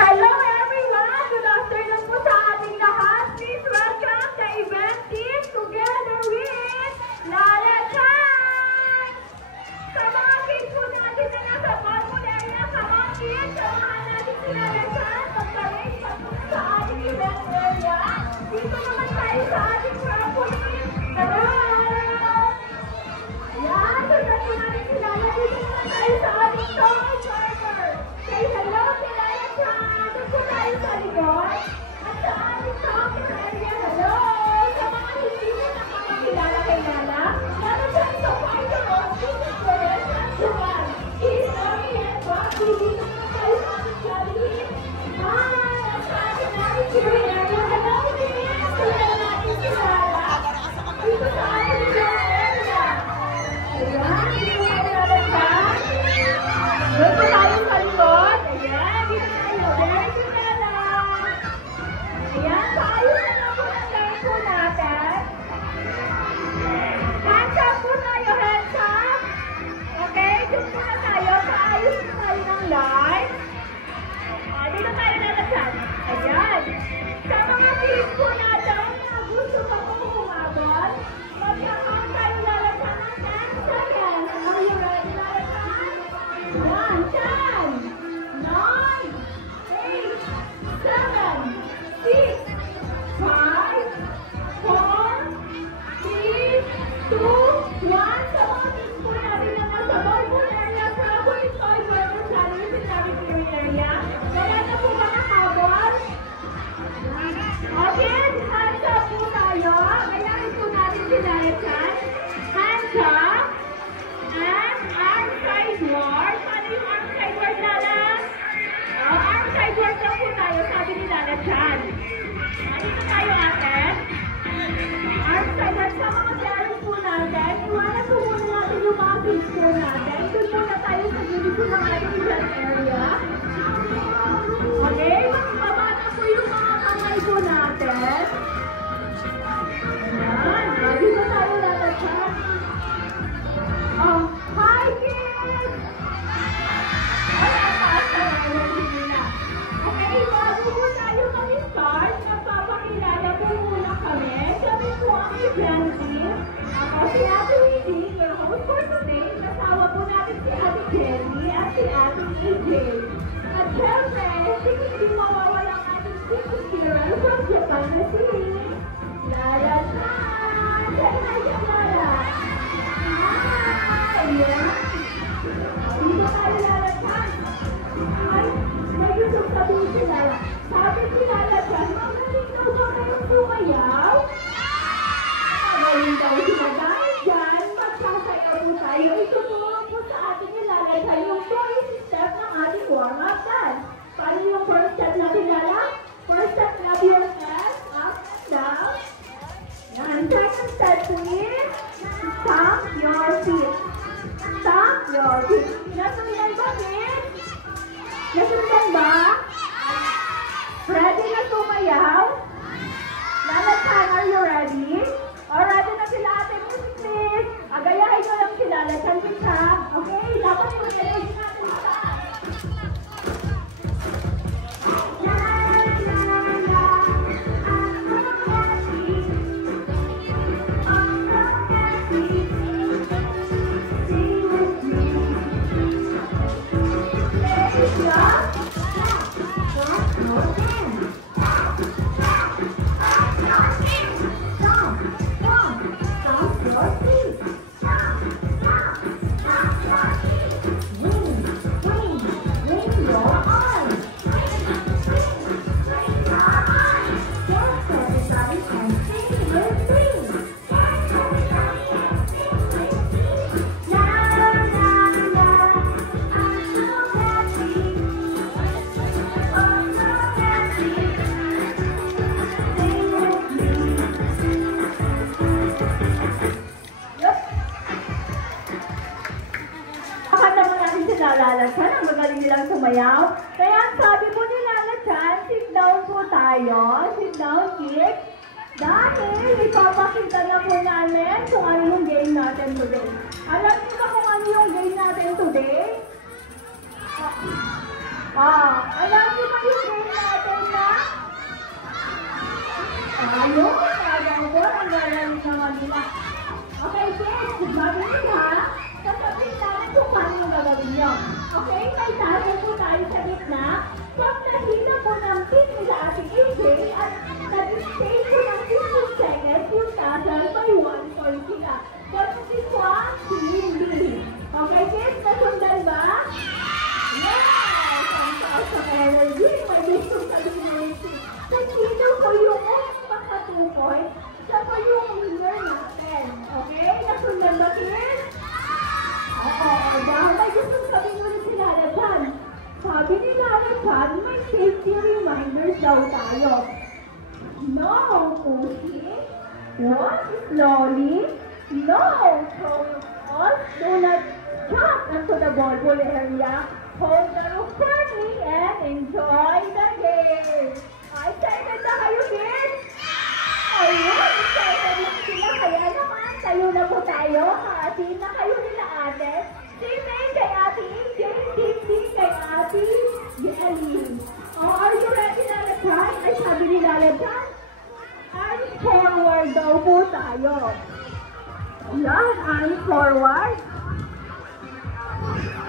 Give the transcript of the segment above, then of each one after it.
Hello everyone! Good afternoon po sa ating lahat. Please welcome the event team together with Lala Chan! Sa mga kids po natin na nasa Balmond area, come on kids, samahan natin si Lala Chan pagka-race patungo sa ating event area. Dito naman tayo sa ating trampoline. Tara! Yan, sundan po natin si Lala. Dito naman tayo sa ating toy driver. Say hello si Lala Chan! Dito tayo sa likod. At sa ating trampoline area, hello! Sa mga hindi mo nakakakilala kay Lala, Lala Chan is a fighter of business professional Japan. He's very happy. Dito naman tayo sa ating Jollibee. Hi! At sa ating Jollibee area, hello kids! Kilala natin si Lala. Dito sa ating event area. Ayan, dito tayo Lala Chan. Doon po tayo sa likod. Ayan, dito tayo. There's si Lala. Ayan, paayos na lang po ng line po natin. Hands up po tayo, hands up. Okay, doon po na tayo. Paayos na tayo ng line. Dito tayo Lala Chan. Ayan. Sa mga kids po natin na gusto pa po kumabot, magkakaroon tayo Lala Chan ng 10 seconds. Are you ready, Lala Chan? 1, 10, 9, 8, 7, 6, 5, 4, 3, 2, 1. Sa mga kids po natin na nasa Balmond area, Trampoline Toy Driver Challenge in Navigary area. Kaya na po ba nakabot? Okay, hands up po tayo. Kailangan po natin si Lala Chan. Hands up. And arm sideward. Paano yung arm sideward, Lala? Arm sideward lang po tayo, sabi ni Lala Chan. Dito tayo ate. Arm sideward sa mga parents po natin. Iwanan po muna natin yung mga kids po natin. Doon muna tayo sa gilid po ng ating event area. Okay, baba na po yung mga kamay po natin. Ayan, dito tayo Lala Chan. Hi kids! Ay, ang taas na nila. Okay, bago po tayo mag-start, magpapakilala po muna kami. Kami po ang event team. Ako si Ate Winnie, your host for today. Kasama po natin si Ate Jenny at si Ate AJ. At syempre, hindi mawawalang ating Christmas hero from Japan na si Lala Chan! Say hi to Lala! Hi! Ayan! Dito tayo Lala Chan! Ay, may gusto sabihin si Lala. Sabi si Lala Chan, magaling daw ba kayong sumayaw? Magaling daw sila dahil dyan, magsasayaw po tayo. Itutulong po sa atin ni Lala Chan yung first step ng ating warm-up dance. Paano yung first step natin, Lala? First step, grab yourself, up and down. Yan, second step, please. Stamp your feet. Stamp your feet. Nasundan ba, kids? Nasundan ba? Ready na sumayaw? Lala Chan, are you ready? Or ready na sila ate music, please? Agayahin ko lang sila. Lala Chan, kita. Okay, dapat yung energy natin sa Lala Chan, ang magaling nilang sumayaw. Kaya ang sabi po ni Lala Chan, sit down po tayo. Sit down, kids. Dahil ipapakita na po namin kung ano yung game natin today. Alam niyo ba kung ano yung game natin today? nyo. Okay? May tao po tayo sa gitna. Pag nahina po ng pin nila Ate AJ at nag-stay po ng 15 seconds, yung tagal by 1 point sila. But this one, Team B. Okay, kids? Nasundan ba? Yes! Ang taas ng energy. May gusto sabihin na rin. Sino po yung maka 2 points? Siya po yung winner natin. Okay? Nasundan ba, kids? Oo. Dahil may gusto sabihin ulit si Lala Chan. Sabi ni Lala Chan, may safety reminders daw tayo. No pushing. Walk slowly. No throwing balls. Do not jump into the ball area. Hold the rope firmly and enjoy the game. Excited na kayo, kids? Ayun, excited lang sila. Kaya naman, tayo na po tayo. Hatiin na kayo nila ate. Team A kay Ate AJ, Team B kay Ate Yaelin. Oh, are you ready, Lala Chan? Ay, sabi ni Lala Chan, arm forward daw po tayo. Yan, arm forward.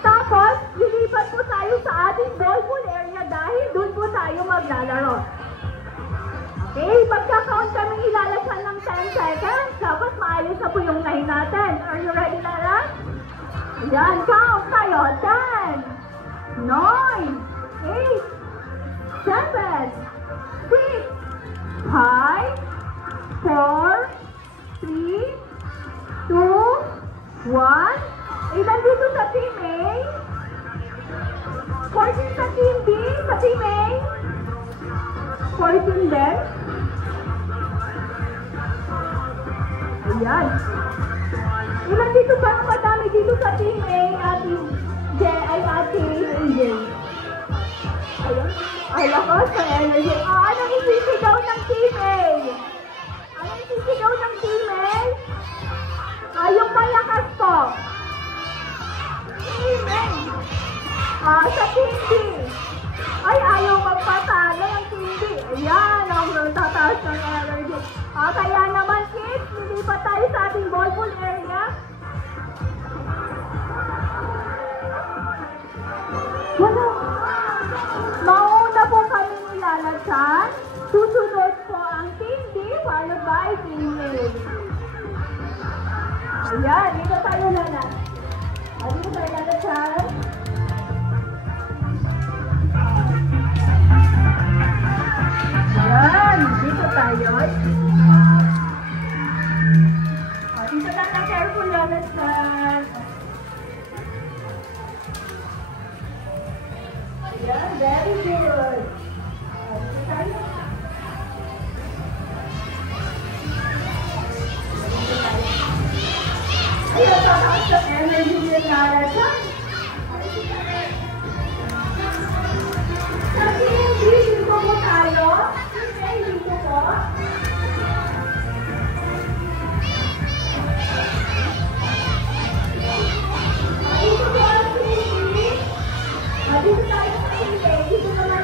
Tapos, lilipat po tayo sa ating ball pool area dahil doon po tayo maglalaro. Okay, magka-count kami ilalasan ng 10 seconds. Tapos maayos na po yung line natin. Are you ready, Lala? Yan, count tayo. 10, 9, 8, 7, 6, 5, 4, 3, 2, 1. Ilan dito sa Team A? 14 sa Team B? Sa Team A? 14 din? Ayan. Ilan dito ba ang madami dito sa Team A? Ate AJ. Ayan. Ay, lakas sa energy. Anong isisigaw ng Team A? Anong isisigaw ng Team A? Yung malakas po. Team A. Sa Team B. Ay, ayaw magpatalo ng Team B. Ayan, ang tataas ng energy. Kaya naman, kids, hindi pa tayo sa ating ball pool area. Mauna po kami nilalagsan. Susunod po ang Team B, followed by Team A. Ayan, dito tayo na. Dito tayo lalagsan. Ayan, dito tayo. Dito tayo careful lalagsan. Ayan, very good. Dito tayo. Ayan, tataas sa energy din lalagsan. Sa Team B, dito po tayo. Team A, dito po. Dito po ang Team B. Dito tayo sa Team A. Dito naman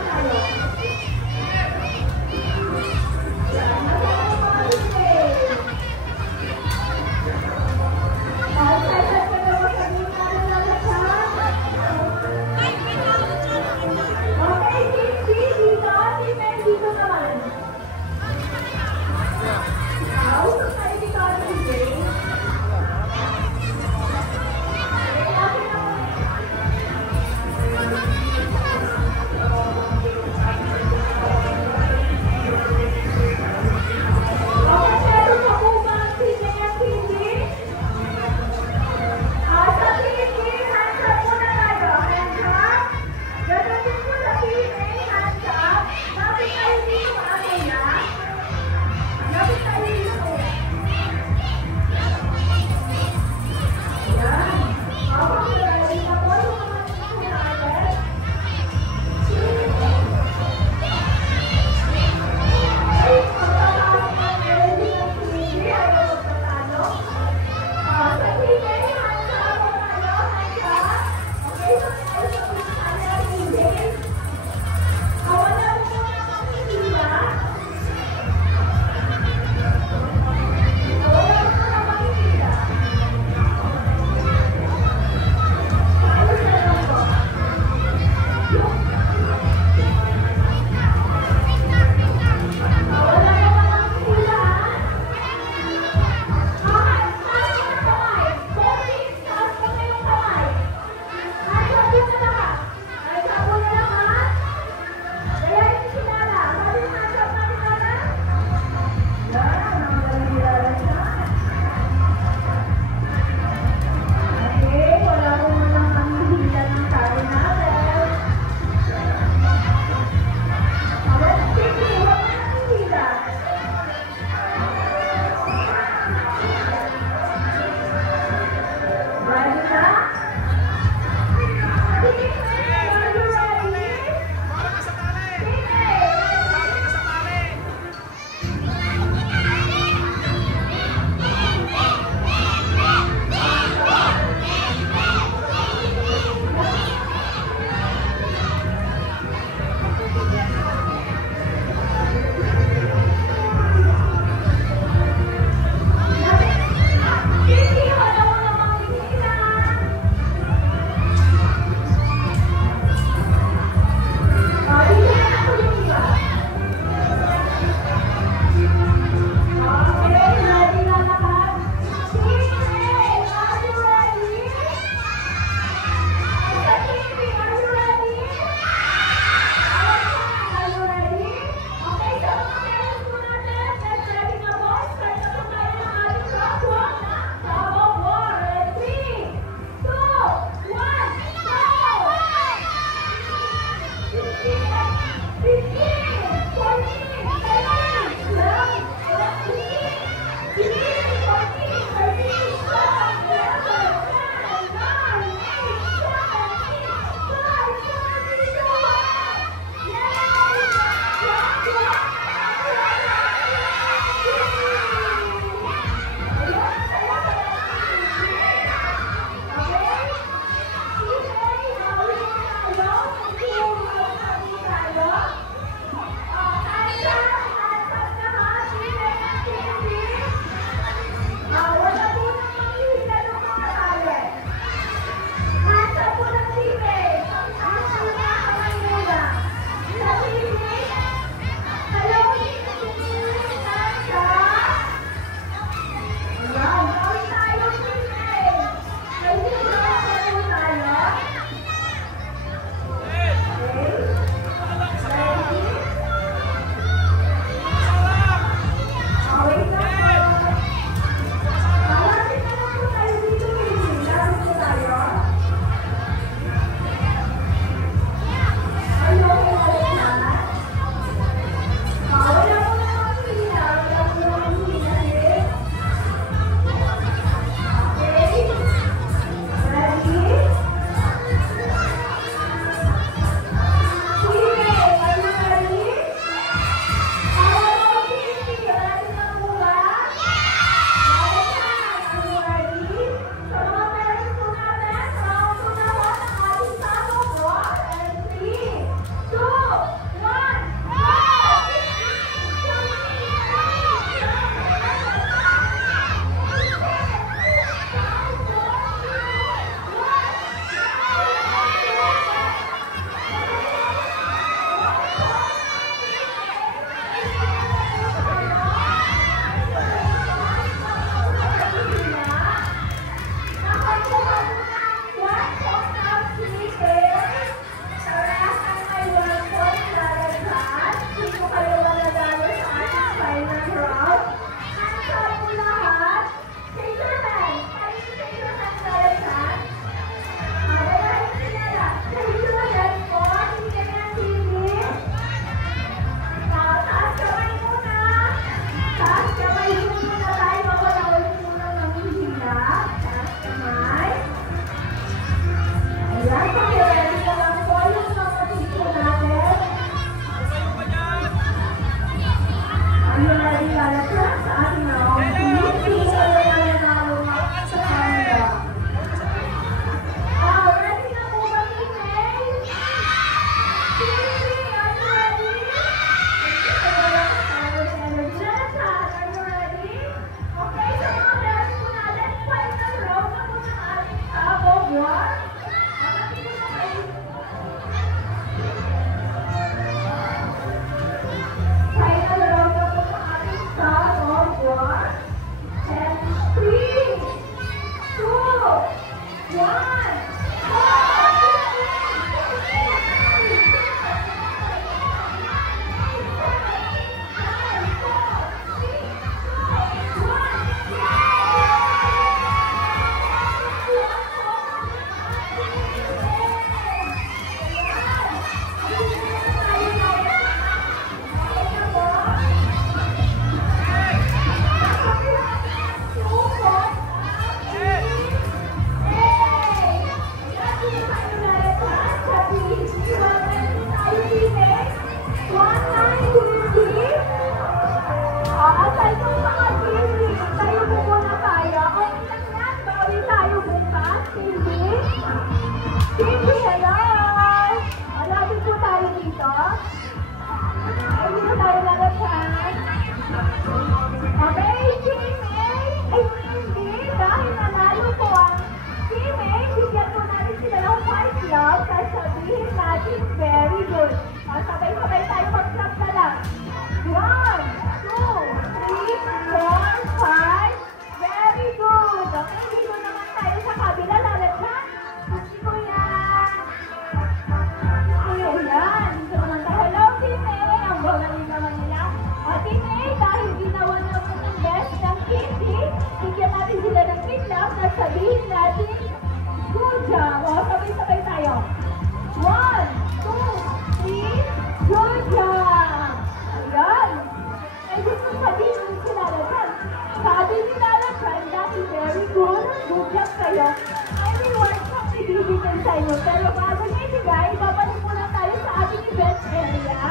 tayo. May rewards na ibibigay sa inyo. Pero bago niya ibigay, babalik muna tayo sa ating event area.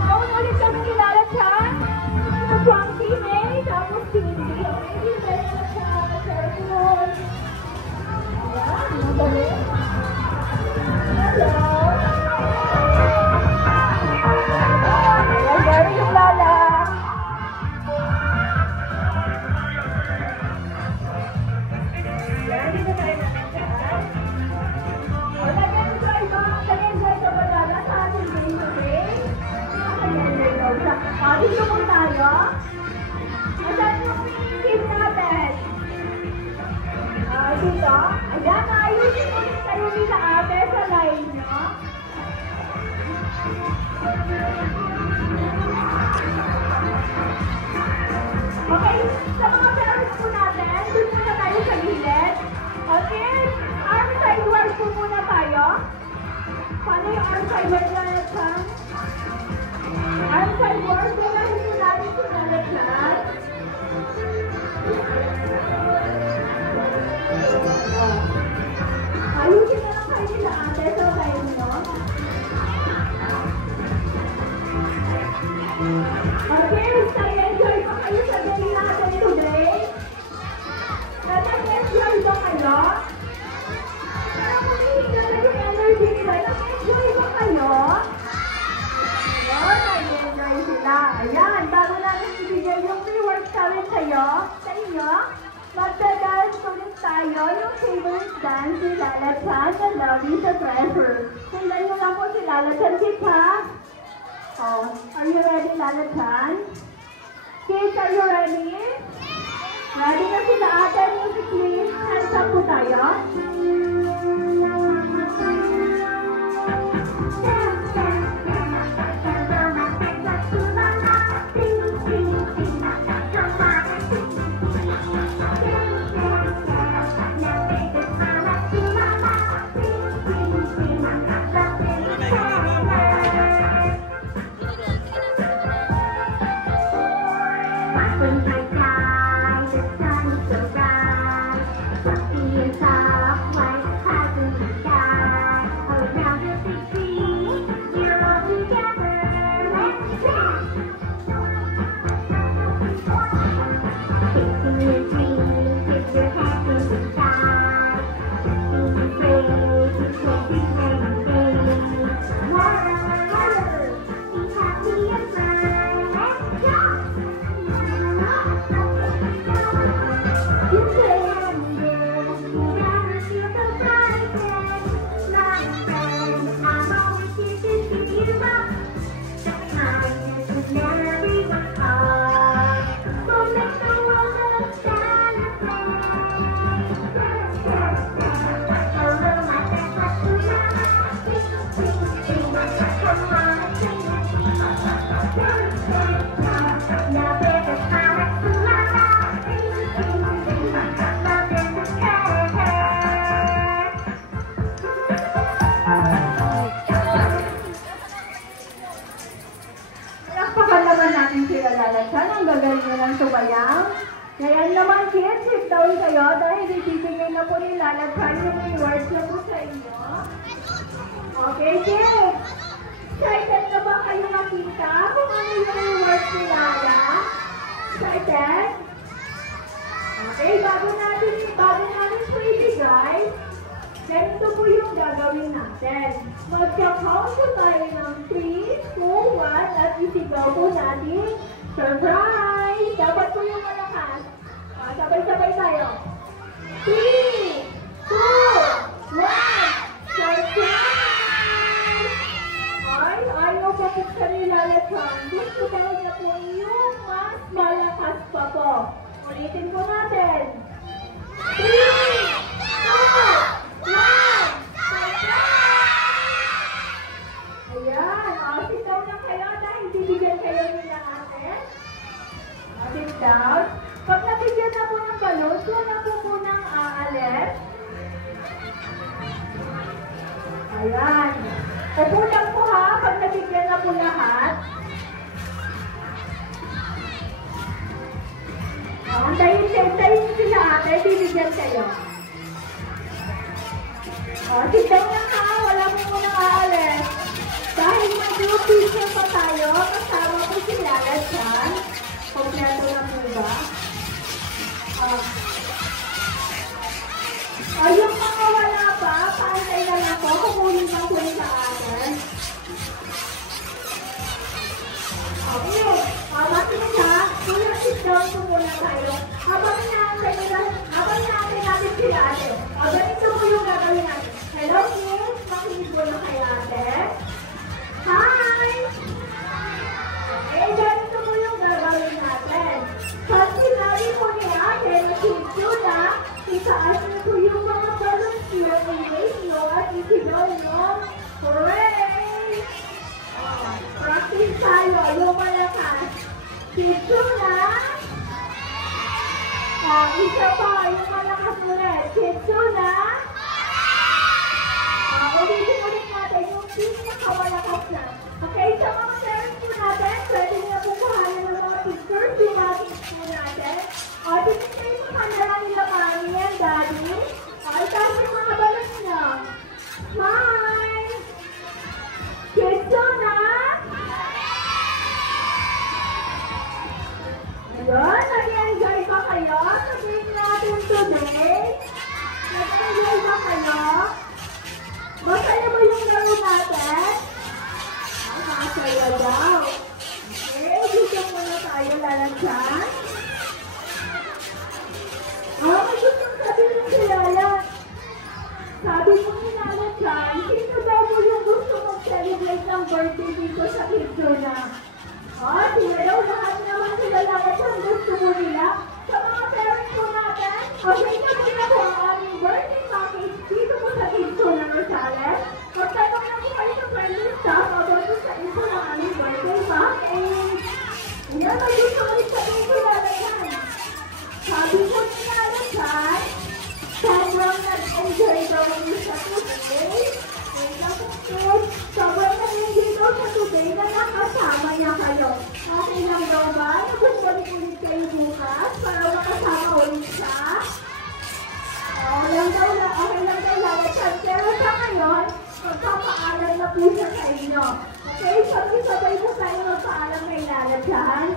Mauna ulit kami kilala siya. Swampy May, tapos Cindy. Okay, event na siya. Careful. Ayan, madali. Hello. Ayan, very kilala. Dito po tayo. Asan yung team natin? Dito. Ayan, ayusin ulit kayo nila ate sa line nyo. Okay, sa mga parents po natin, dun muna tayo sa gilid. Okay, arm side work po muna tayo. Paano yung arm side work na natin? Arm side work, gagawin po natin sa nalatyan. Ayusin na lang kayo nila ate sa kayo nyo. Okay, nag-enjoy pa kayo sa day natin today? Nag-enjoy ba kayo? Parang kumihinga na yung energy nila. Nag-enjoy ba kayo? Nag-enjoy sila. Ayan, bago namin ibigay yung reward challenge sa'yo, sa inyo, magda-dance ulit tayo yung favorite dance si Lala Chan na Lovey sa Treasure. Sundan nyo lang po si Lala Chan, kids ha? Oh, are you ready, Lala Chan? Kids, are you ready? Ready na sila ate, music please. Hands up po tayo. Ngayon naman kids, sit down kayo dahil ibibigay na po ni Lala Chan yung rewards na po sa inyo. Okay kids, excited na ba kayo makita kung ano yung rewards ni Lala? Excited? Okay, bago natin po ibigay, ganito po yung gagawin natin. Magka-count po tayo ng 3, 2, 1 at isigaw po natin surprise! Dapat po yung malakas. Sabay-sabay tayo. 3, 2, 1, surprise! Ay, ayaw pa po sa Lala Chan. Gusto daw niya po yung mas malakas pa po. Ulitin po natin. 3, 2, 1, ayan. Sit down na kayo dahil bibigyan kayo nila natin. Sit down. Pag nabigyan na po ng balot, wala po munang aalis. Ayan. Upo lang po ha, pag nabigyan na po lahat. Antayin sila ate, bibigyan kayo. Sit down lang ha, wala mo munang aalis. Dahil mag-group picture pa tayo, kasama ko si Lala dyan. Kompleto na po ba? Yung mga wala pa, paantay lang ako, kukunin lang ko sa akin. Okay, makinig ha, muna sit down po muna tayo. Habang natin natin si ate. Ganito po yung gagawin natin. Hello kids, makinig po na kay ate. Hi! Ganito po yung gagawin natin. Kasi lagi po ni ate, nakikito na, itaas na po yung mga balloons nyo, i-raise nyo at isinol nyo. Hooray! Practice tayo, yung malakas. Kito na. Isa pa, yung malakas ulit. Kito na. Ulitin natin yung pinakawalakas na. Okay, sa mga parents po natin, pwede na po kuhanan ng mga pictures yung ating po natin. Tingin kayo sa kanila nila mami and daddy. Itaas yung mga balon nyo. Hi! Kito na. Ayun, nag-enjoy ba kayo? Sabihin natin today. Nag-enjoy ba kayo? Masaya ba yung laro natin? Masaya daw. Okay, dito muna tayo lalagyan. May gusto sabihin si Lala. Sabi mo ni Lala dyan, sino daw mo yung gusto mag-celebrate ng birthday dito sa Kitsuna? Sila daw lahat naman sila Lala dyan, gusto mo nila. Sa mga parents ko natin, ito muna po ang aming birthday package dito po sa Kitsuna, Rosales. Magtanong na po kayo sa friendly staff about sa info ng aming birthday package. Ayan, may gusto ulit sabihin ko Lala dyan. Sabi ko ni Lala dyan, sobrang nag-enjoy daw niyo sa today. Sobrang nag-enjoy daw sa today na nakasama niya kayo. Okay lang daw ba? Nagbalik ulit kayo bukas para makasama ulit siya? Okay lang daw Lala dyan. Pero sa ngayon, magpapaalam na po siya sa inyo. Okay? Sabay po tayo magpaalam kay Lala dyan.